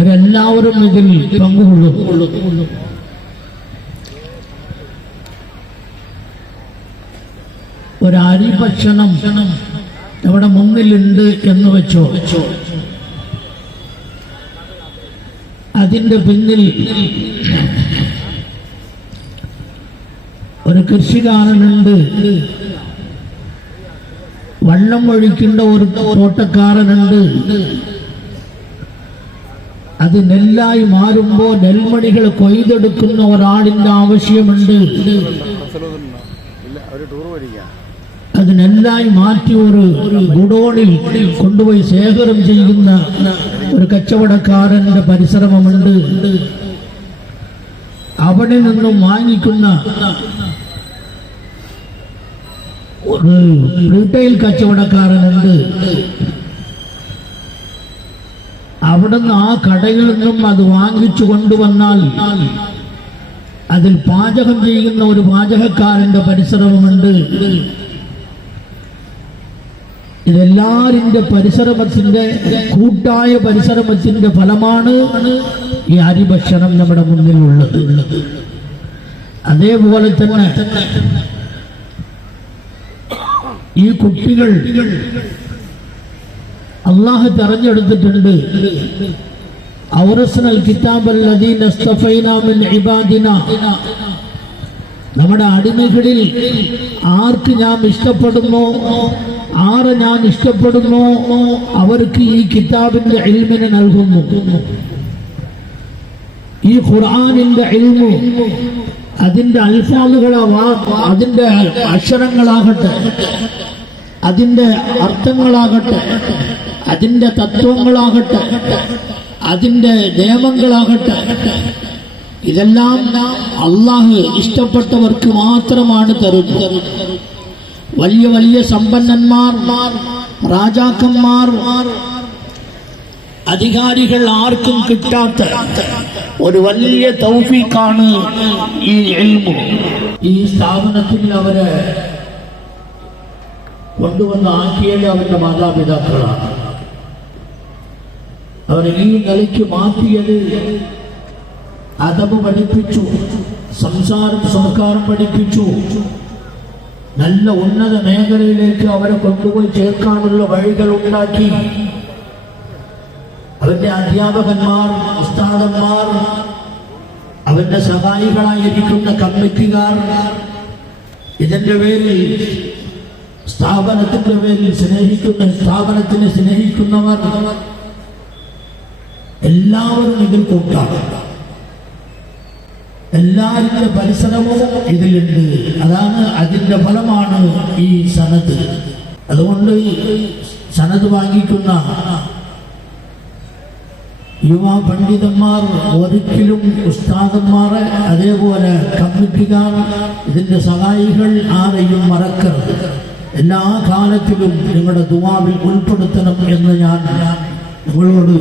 ഇവരെല്ലാവരും ഇതിൽ പങ്കുകൊള്ളും. ഒരരി ഭക്ഷണം നമ്മുടെ മുന്നിലുണ്ട് എന്ന് വെച്ചോ? അതിന്റെ പിന്നിൽ ഒരു കൃഷിക്കാരനുണ്ട് വള്ളം ഒഴിക്കേണ്ട ഒരു തോട്ടക്കാരനുണ്ട്. അത് നെല്ലായി മാറുമ്പോ നെൽമണികൾ കൊയ്തെടുക്കുന്ന ഒരാളിന്റെ ആവശ്യമുണ്ട്. അത് നെല്ലായി മാറ്റി ഒരു ഗുഡോണിൽ കൊണ്ടുപോയി ശേഖരം ചെയ്യുന്ന ഒരു കച്ചവടക്കാരന്റെ പരിശ്രമമുണ്ട്. അവിടെ നിന്നും വാങ്ങിക്കുന്ന ഒരു റീറ്റെയിൽ കച്ചവടക്കാരനുണ്ട്. അവിടുന്ന് ആ കടയിൽ നിന്നും അത് വാങ്ങിച്ചു കൊണ്ടുവന്നാൽ അതിൽ പാചകം ചെയ്യുന്ന ഒരു പാചകക്കാരന്റെ പരിശ്രമമുണ്ട് ഇതെല്ലാരിന്റെ പരിശ്രമത്തിന്റെ കൂട്ടായ പരിശ്രമത്തിന്റെ ഫലമാണ് ഈ അരിഭക്ഷണം നമ്മുടെ മുന്നിലുള്ളത്. അതേപോലെ തന്നെ ഈ കുട്ടികൾ അള്ളാഹ് തെരഞ്ഞെടുത്തിട്ടുണ്ട്. നമ്മുടെ അടിമകളിൽ ആർക്ക് ഞാൻ ഇഷ്ടപ്പെടുന്നു? ആരെ ഞാൻ ഇഷ്ടപ്പെടുന്നു? അവർക്ക് ഈ കിതാബിന്റെ എൽമിനെ നൽകുന്നു. ഈ ഖുർആാനിന്റെ എൽമു അതിന്റെ അൽഫാമുകളാവാ അതിന്റെ അക്ഷരങ്ങളാകട്ടെ അതിന്റെ അർത്ഥങ്ങളാകട്ടെ. അതിന്റെ തത്വങ്ങളാകട്ടെ അതിന്റെ നിയമങ്ങളാകട്ടെ ഇതെല്ലാം അള്ളാഹു ഇഷ്ടപ്പെട്ടവർക്ക് മാത്രമാണ് തരുന്നത്. വലിയ വലിയ സമ്പന്നന്മാർ രാജാക്കന്മാർ അധികാരികൾ ആർക്കും കിട്ടാത്ത ഒരു വലിയ തൗഫീഖാണ് ഈ ഇൽമു. ഈ സ്ഥാപനത്തിൽ അവരെ കൊണ്ടുവന്ന് ആക്കിയത് അവരുടെ മാതാപിതാക്കളാണ്. അവരെ ഈ നിലയ്ക്ക് മാറ്റിയത്. അതവ് പഠിപ്പിച്ചു. സംസാരം സംസ്കാരം പഠിപ്പിച്ചു. നല്ല ഉന്നത മേഖലയിലേക്ക് അവരെ കൊണ്ടുപോയി ചേർക്കാനുള്ള വഴികൾ ഉണ്ടാക്കി. അവന്റെ അധ്യാപകന്മാർ ഉസ്താദന്മാർ അവന്റെ സഹായികളായിരിക്കുന്ന കമ്മിറ്റിക്കാർ ഇതിന്റെ പേരിൽ സ്ഥാപനത്തിന്റെ പേരിൽ സ്നേഹിക്കുന്ന സ്ഥാപനത്തിന് സ്നേഹിക്കുന്നവർ എല്ലാവരും ഇതിൽ കൂട്ടാണ് എല്ലാവരുടെ പരിസരവും ഇതിലുണ്ട്. അതാണ് അതിന്റെ ഫലമാണ് ഈ സനത്. അതുകൊണ്ട് സനത് വാങ്ങിക്കുന്ന യുവ പണ്ഡിതന്മാർ ഒരിക്കലും ഉസ്താദന്മാരെ അതേപോലെ കമ്മിറ്റിക്കാർ ഇതിന്റെ സഹായികൾ ആരെയും മറക്കരുത്. എല്ലാ കാലത്തിലും നിങ്ങളുടെ ദുവാവിൽ ഉൾപ്പെടുത്തണം എന്ന് ഞാൻ നിങ്ങളോട്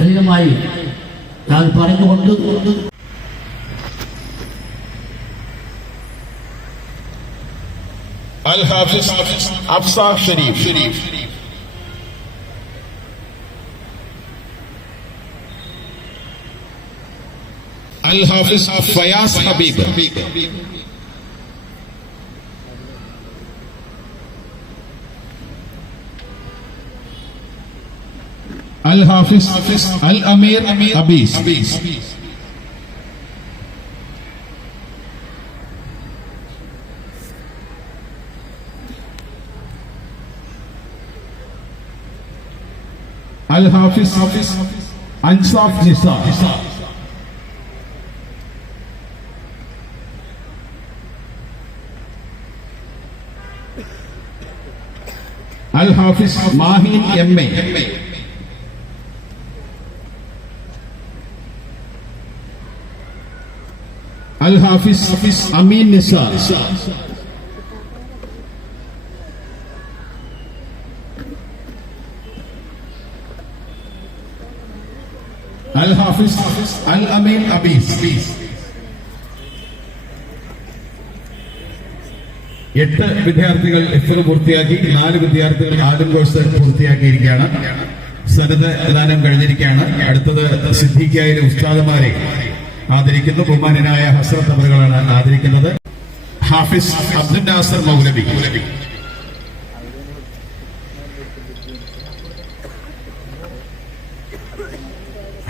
അധികമായി ഞാൻ പറഞ്ഞുകൊണ്ട് Al Hafiz Afsar Sharif. Al Hafiz الحافظ الأمير أبيس. الحافظ أنصاف نساء الحافظ ماهين يمي Ansaf Hafiz അമീൻ അൽ ഹാഫിസ് അൽ അമീൻ Abis. എട്ട് വിദ്യാർത്ഥികൾ എഫ് പൂർത്തിയാക്കി നാല് വിദ്യാർത്ഥികൾ ആദ്യം കോഴ്സ് പൂർത്തിയാക്കിയിരിക്കുകയാണ്. സനത് ദാനം കഴിഞ്ഞിരിക്കുകയാണ്. അടുത്തത് സിദ്ധിക്കായ ഉസ്താദുമാരെ ആദരിക്കുന്നു. ബഹുമാനായ ഹസ്രത്ത് അവറുകളാണ് ആദരിക്കുന്നത്. ഹാഫിസ് അബ്ദുൽ നാസർ മൗലബി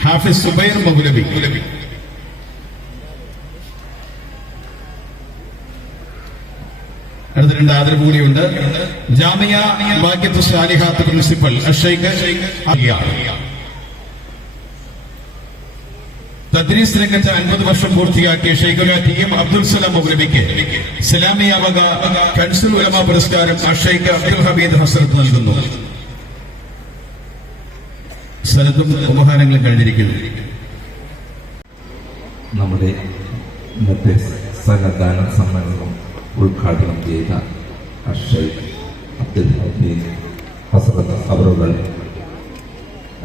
ഹാഫിസ് സുബൈർ മൗലബി അടുത്ത രണ്ട് ആദരവ് കൂടിയുണ്ട്. ജാമിയ ഭാഗ്യത്ത് സാലിഹാത്ത് പ്രിൻസിപ്പൽ അഷൈഖ് അലിയ. തദ്രീസ് രംഗത്ത് അൻപത് വർഷം പൂർത്തിയാക്കിയ ഷെയ്ഖുല ടി എം അബ്ദുൽ സലാം മൗലവിക്ക് സലാമിയ വക കൺസുൽ ഉലമ പുരസ്കാരം ഷെയ്ഖ് അബ്ദുൽ ഹമീദ് ഹസ്രത്ത് നൽകുന്നു. സ്ഥലത്തും ഉപഹാരങ്ങളും കഴിഞ്ഞിരിക്കുന്നു. നമ്മുടെ ഇന്നത്തെ സഹദാന സമ്മേളനം ഉദ്ഘാടനം ചെയ്ത അഷൈഖ് അബ്ദുൽ ഹമീദ് ഹസറത്ത് അവറുകൾ.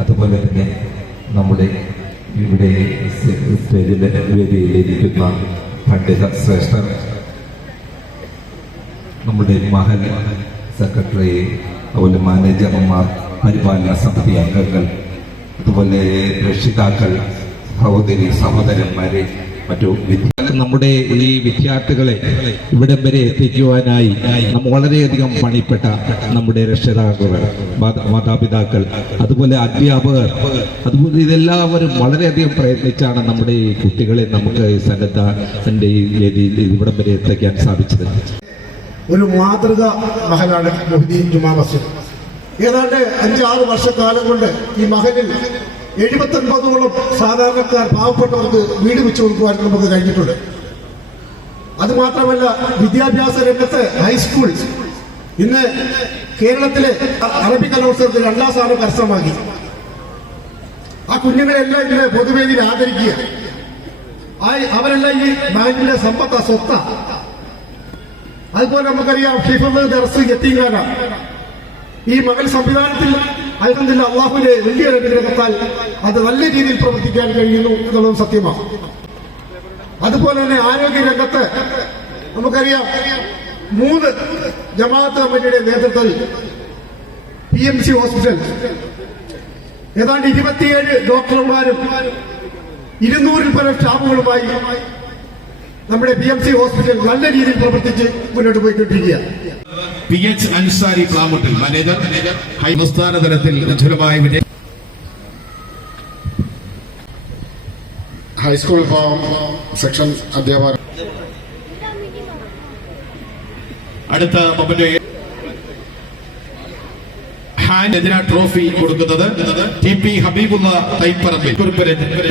അതുപോലെ തന്നെ നമ്മുടെ ഇവിടെ സ്റ്റേജിലെ വേദിയിലിരിക്കുന്ന പണ്ഡിത ശ്രേഷ്ഠൻ നമ്മുടെ മഹൽ സെക്രട്ടറി അതുപോലെ മാനേജർമാർ പരിപാലന സമിതി അംഗങ്ങൾ അതുപോലെ രക്ഷിതാക്കൾ സഹോദരി സഹോദരന്മാരെ മറ്റു നമ്മുടെ ഈ വിദ്യാർത്ഥികളെ ഇവിടം വരെ എത്തിക്കുവാനായി വളരെയധികം പണിപ്പെട്ട നമ്മുടെ രക്ഷിതാക്കൾ മാതാപിതാക്കൾ അതുപോലെ അധ്യാപകർ അതുപോലെ ഇതെല്ലാവരും വളരെയധികം പ്രയത്നിച്ചാണ് നമ്മുടെ ഈ കുട്ടികളെ നമുക്ക് ഈ സന്നദ്ധന്റെ ഈ രീതിയിൽ ഇവിടം വരെ എത്തിക്കാൻ സാധിച്ചത്. ഒരു മാതൃക മഹലാണ് ജുമാ മസ്ജിദ്. ഏതാണ്ട് അഞ്ചാറ് വർഷക്കാലം കൊണ്ട് ഈ മഹലിൽ എഴുപത്തൊൻപതോളം സാധാരണക്കാർ പാവപ്പെട്ടവർക്ക് വീട് വെച്ചു കൊടുക്കുവാൻ നമുക്ക് കഴിഞ്ഞിട്ടുണ്ട്. അത് മാത്രമല്ല വിദ്യാഭ്യാസ രംഗത്ത് ഹൈസ്കൂൾ ഇന്ന് കേരളത്തിലെ അറബി കലോത്സവത്തിൽ രണ്ടാം സ്ഥാനം കരസ്ഥമാക്കി. ആ കുഞ്ഞുങ്ങളെല്ലാം ഇന്ന് പൊതുവേദിയിൽ ആദരിക്കുക. അവരെല്ലാം ഈ ബാങ്കിന്റെ സമ്പത്ത സ്വത്ത. അതുപോലെ നമുക്കറിയാം ഹിഫബ് ദർസ് ഈ മകൻ സംവിധാനത്തിൽ അൽഹംദില്ല അള്ളാഹുവിന്റെ വലിയ അനുഗ്രഹത്താൽ അത് നല്ല രീതിയിൽ പ്രവർത്തിക്കാൻ കഴിയുന്നു എന്നുള്ളത് സത്യമാണ്. അതുപോലെ തന്നെ ആരോഗ്യ രംഗത്ത് നമുക്കറിയാം മൂന്ന് ജമാഅത്ത് കമ്മിറ്റിയുടെ നേതൃത്വത്തിൽ പി എം സി ഹോസ്പിറ്റൽ. ഏതാണ്ട് ഇരുപത്തിയേഴ് ഡോക്ടർമാരും ഇരുന്നൂറിൽ പരം സ്റ്റാഫുകളുമായി നമ്മുടെ പി എം സി ഹോസ്പിറ്റൽ നല്ല രീതിയിൽ പ്രവർത്തിച്ച് മുന്നോട്ട് പോയിക്കൊണ്ടിരിക്കുക P H Ansari Plamuttil manager സംസ്ഥാന തലത്തിൽ ഉജ്ജ്വലമായ വിജയം ഹൈസ്കൂൾ വിഭാഗം സെക്ഷൻ അധ്യാപകർ അടുത്ത മൊബൈൽ ഹാൻഡ് രചന ട്രോഫി കൊടുക്കുന്നത് ടി പി ഹബീബുള്ള തൈപ്പറമ്പിൽ.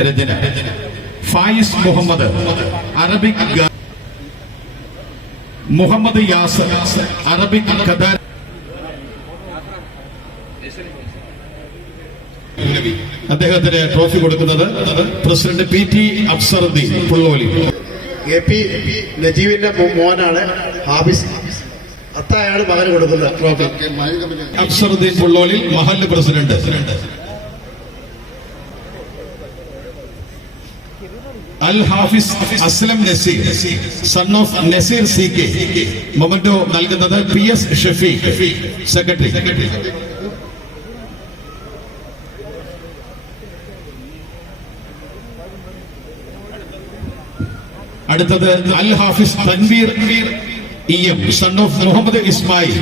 രചന. ഫായിസ് മുഹമ്മദ്. അറബിക് ഗ- മുഹമ്മദ് യാസർ അറബിക് കഥ അദ്ദേഹത്തിന് ട്രോഫി കൊടുക്കുന്നത് president P T Afsaruddin Pulloli A P നജീബിന്റെ മോനാണ് ഹാബിസ് അത്തായാണ് മകന് കൊടുക്കുന്നത് ട്രോഫി. അഫ്സറുദ്ദീൻ പുള്ളോലിൽ മഹല്ല് president. Al Hafiz Aslam Nasir son of Nasir C K memento നൽകുന്നത് പി എസ് ഷഫീഖ് സെക്രട്ടറി അടുത്തത് Al Hafiz Tanveer E M son of Muhammad Ismail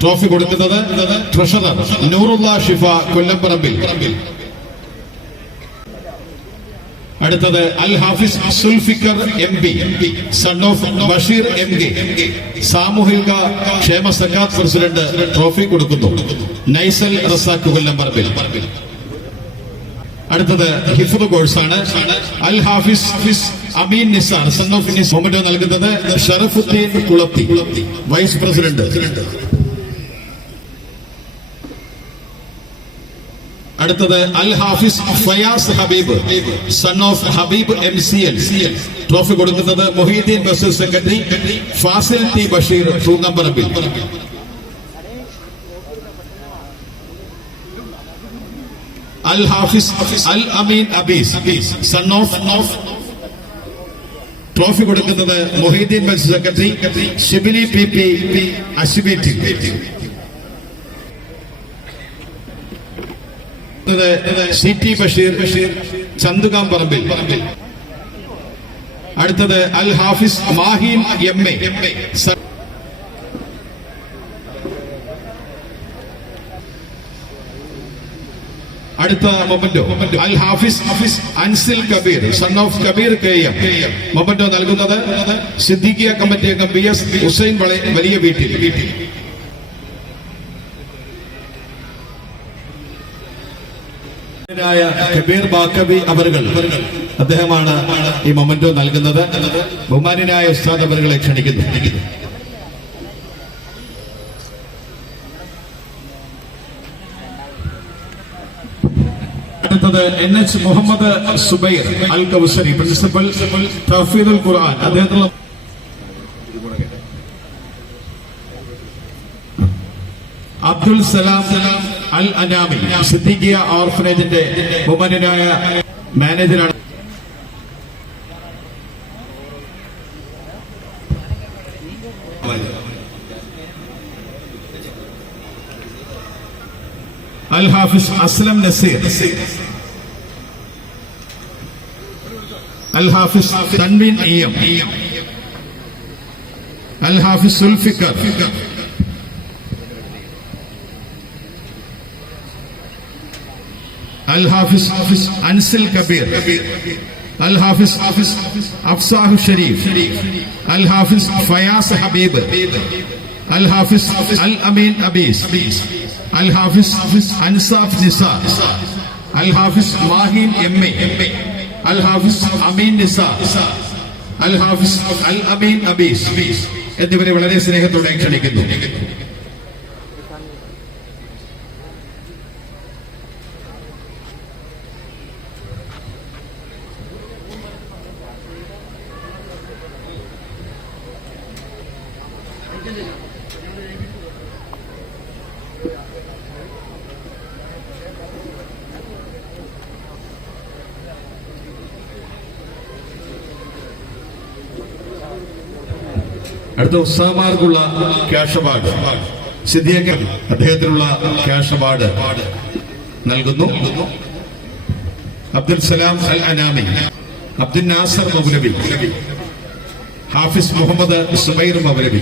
trophy കൊടുക്കുന്നത് treasurer നൂറുല്ല Shifa Kollamparambil അടുത്തത് Al Hafiz Zulfikar M P son of Basheer M K. സാമൂഹിക ക്ഷേമ സക്കാത്ത് president trophy കൊടുക്കുന്നു. നൈസൽ റസാഖ് കൊല്ലം പറമ്പിൽ. അടുത്തത് ഹിഫുദ് കോഴ്സാണ്. Al Hafiz Ameen Nisar son of Nis memento നൽകുന്നത് ഷറഫുദ്ദീൻ കുളത്തി വൈസ് പ്രസിഡന്റ് അടുത്തത് Al Hafiz Fayas Habeeb son of Habeeb M C L trophy കൊടുക്കുന്നത് Mohiyudheen Basheer secretary Fazil T Basheer Thoongamparambil. Al Hafiz Al Ameen Abees son of trophy കൊടുക്കുന്നത് Mohiyuddin Basheer secretary Shibili P P Ashibi T ഇത് C T Basheer Basheer ചന്തുകാം പറമ്പിൽ. അടുത്തത് Al Hafiz Mahim M A. അടുത്ത memento Al Hafiz Hafiz Ansil Kabeer son of Kabeer K M. Memento നൽകുന്നത് Siddiqiya committee അംഗം B S Hussain വലിയ വീട്ടിൽ. ായ കബീർ ബാക്കബി അവറുകൾ അദ്ദേഹമാണ് ഈ മൊമെന്റോ നൽകുന്നത്. ബഹുമാനായ ഉസ്താദ് അവറുകളെ ക്ഷണിക്കുന്നു. N H Muhammad Zubair Al Kausari principal Quran. Abdul Salam Al Anami Siddiqiya ഓർഫനേജിന്റെ ബഹുമാനായ മാനേജറാണ്. Al Hafiz Aslam Nasir. Al Hafiz Thanveen E M. Al Hafiz Zulfikar. Al Hafiz Ansil Kabeer. Al Hafiz Afsahu Sharif. Al Hafiz Fayas Habeeb. Al Hafiz Al Ameen Abees. Al Hafiz Ansaf Nisar Al Hafiz Maheen M A. Al Hafiz Ameen Nisar Al Hafiz Al Ameen Abees. എന്നിവരെ വളരെ സ്നേഹത്തോടെ ക്ഷണിക്കുന്നു. അടുത്ത ഉസ്താമാർക്കുള്ള cash award സിദ്ധിയക്കൽ അദ്ദേഹത്തിനുള്ള cash award നൽകുന്നു. അബ്ദുൽ സലാം അൽ അനാമി അബ്ദുൽ നാസർ മൗലവി ഹാഫിസ് മുഹമ്മദ് സുബൈർ മൗലവി.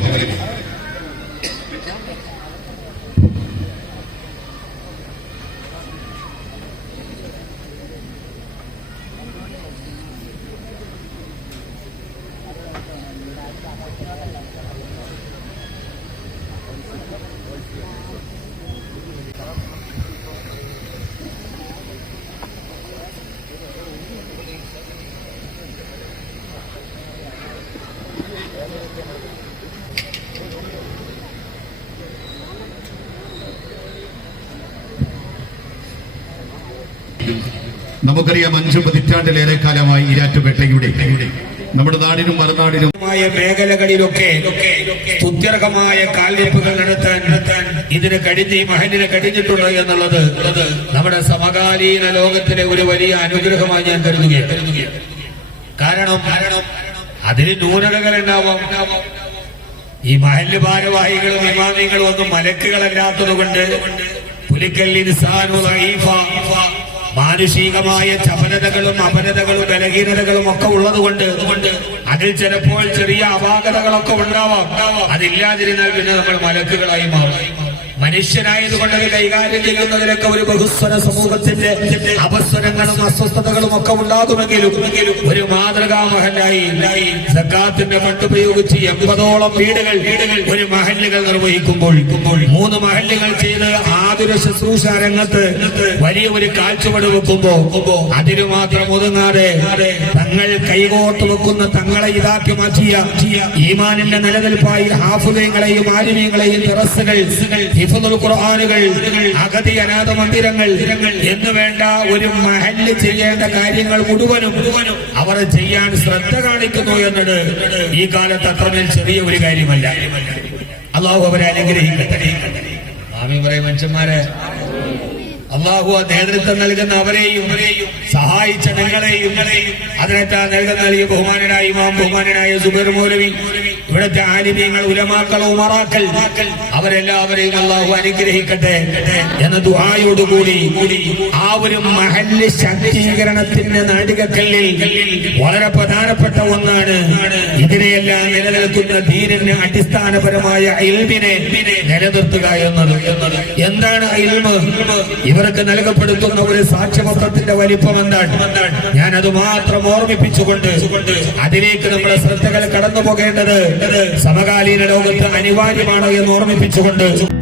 നമുക്കറിയാം അഞ്ചു പതിറ്റാണ്ടിലേറെ കാലമായി ഇരാറ്റുപേട്ടയുടെ നമ്മുടെ നാടിനും മറുനാടിനും മേഖലകളിലൊക്കെ സുത്യർഹമായ കാൽവെപ്പുകൾ നടത്താൻ നടത്താൻ ഇതിന് കഴിഞ്ഞ് ഈ മഹനിന് കഴിഞ്ഞിട്ടുണ്ട് എന്നുള്ളത് നമ്മുടെ സമകാലീന ലോകത്തിലെ ഒരു വലിയ അനുഗ്രഹമായി ഞാൻ കരുതുകയാണ്. കാരണം കാരണം അതിന് ന്യൂനതകൾ ഉണ്ടാവാം ഈ മഹൽ ഭാരവാഹികളും ഇമാമികളും ഒന്നും മലക്കുകളല്ലാത്തത് കൊണ്ട്. മാനുഷികമായ ചപലതകളും അപനതകളും ബലഹീനതകളും ഒക്കെ ഉള്ളത് കൊണ്ട് അതിൽ ചിലപ്പോൾ ചെറിയ അപാകതകളൊക്കെ ഉണ്ടാവാം അതില്ലാതിരുന്നാൽ പിന്നെ നമ്മൾ മലക്കുകളായി മാറും മനുഷ്യനായതുകൊണ്ട് അത് കൈകാര്യം ചെയ്യുന്നതിലൊക്കെ ഒരു ബഹുസ്വര സമൂഹത്തിന്റെ അപസ്വരങ്ങളും അസ്വസ്ഥതകളും ഒക്കെ ഉണ്ടാകുമെങ്കിലും ഒരു മാതൃകാ മഹലായി സക്കാത്തിന്റെ ഫണ്ട് ഉപയോഗിച്ച് എൺപതോളം വീടുകൾ വീടുകൾ ഒരു മഹല്ലുകൾ നിർവഹിക്കുമ്പോൾ മൂന്ന് മഹല്ലുകൾ ചെയ്ത് ആതുര ശുശ്രൂഷ രംഗത്ത് വലിയ ഒരു കാഴ്ചപ്പാട് വെക്കുമ്പോ അതിനു മാത്രം ഒതുങ്ങാതെ തങ്ങൾ കൈകോർത്ത് വെക്കുന്ന തങ്ങളെ ഇതാക്കി മാറ്റിയ ഈമാനിന്റെ നിലനിൽപ്പായി ഹാഫുദയങ്ങളെയും ആലിമീങ്ങളെയും തെറസുകൾ ഖുർആാനുകൾ അഗതി അനാഥ മന്ദിരങ്ങൾ എന്ന് വേണ്ട ഒരു മഹല്ല് ചെയ്യേണ്ട കാര്യങ്ങൾ മുഴുവനും മുഴുവനും അവർ ചെയ്യാൻ ശ്രദ്ധ കാണിക്കുന്നു എന്നത് ഈ കാലത്ത് അത്രമേൽ ചെറിയ ഒരു കാര്യമല്ല. അള്ളാഹു അവരെ അനുഗ്രഹിക്കട്ടെ. ആമി പറയും മനുഷ്യന്മാരെ. അള്ളാഹു നേതൃത്വം നൽകുന്ന അവരെയും സഹായിച്ച നിങ്ങളെയും അതിനെത്താൻ നൽകുന്ന നൽകിയ ബഹുമാനനായ ഇമാം ബഹുമാനനായ സുബൈർ മൗലവി ഇവിടുത്തെ ആലിമ്യങ്ങൾ ഉലമാക്കൾ ഉമറാക്കൽ അവരെല്ലാവരെയും അള്ളാഹു അനുഗ്രഹിക്കട്ടെ എന്ന ദുഹായോടുകൂടി ആ ഒരു മഹല്ല് ശാക്തീകരണത്തിന്റെ നാടികക്കല്ലിൽ വളരെ പ്രധാനപ്പെട്ട ഒന്നാണ്. ഇതിനെയെല്ലാം നിലനിൽക്കുന്ന ധീരന് അടിസ്ഥാനപരമായ ഇൽമിനെ നിലനിർത്തുക എന്നത്. എന്താണ് ഇൽമ്? ഇവർക്ക് നൽകപ്പെടുത്തുന്ന ഒരു സാക്ഷ്യപത്രത്തിന്റെ വലിപ്പം എന്താണ്? ഞാൻ അത് മാത്രം ഓർമ്മിപ്പിച്ചുകൊണ്ട് അതിലേക്ക് നമ്മുടെ ശ്രദ്ധകൾ കടന്നു പോകേണ്ടത് സമകാലീന ലോകത്ത് അനിവാര്യമാണ് എന്ന് ഓർമ്മിപ്പിച്ചുകൊണ്ട്